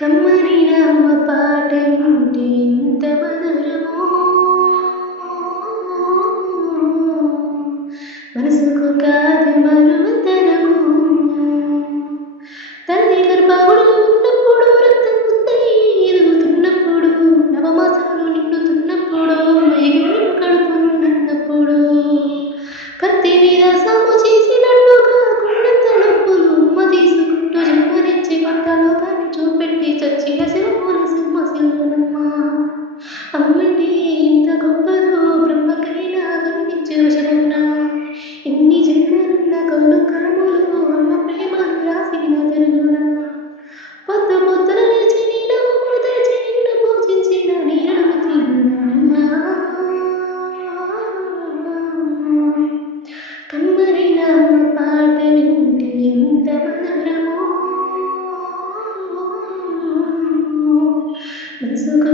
కమ్మని రామ పాట వింటే ఎంత మధురమో, మనసుకు కాదు మరువతనము. తల్లి గర్భగుడిలో ఉన్నప్పుడు రక్తం ముద్దై ఎదుగుతున్నప్పుడు, నవమాసాలు నిండుతున్నప్పుడు, ఎగిరి కడుపునున్నప్పుడు, కత్తి మీద సాము చేసినట్టుగా కొండంత నొప్పులు ఉమ్మ తీసుకుంటూ జన్మనిచ్చి కొట్టలో పని చూపెట్టి చచ్చిన సింహ సింహనమ్మ. అమ్మంటే ఇంత గొప్పదో బ్రహ్మకైనా వర్ణించు శరమున. ఎన్ని జన్మలున్న కౌలు కరములు అమ్మ ప్రేమను రాసిన తెలుగున. పొద్దు పొద్దున లేచి నీళ్ళ ముగ్గులు తెరిచి నిన్ను పూజించిన నీరడు తీరునమ్మ. కమ్మరైన అమ్మ పాట వింటే ఎంత మధురమో, మనసుకు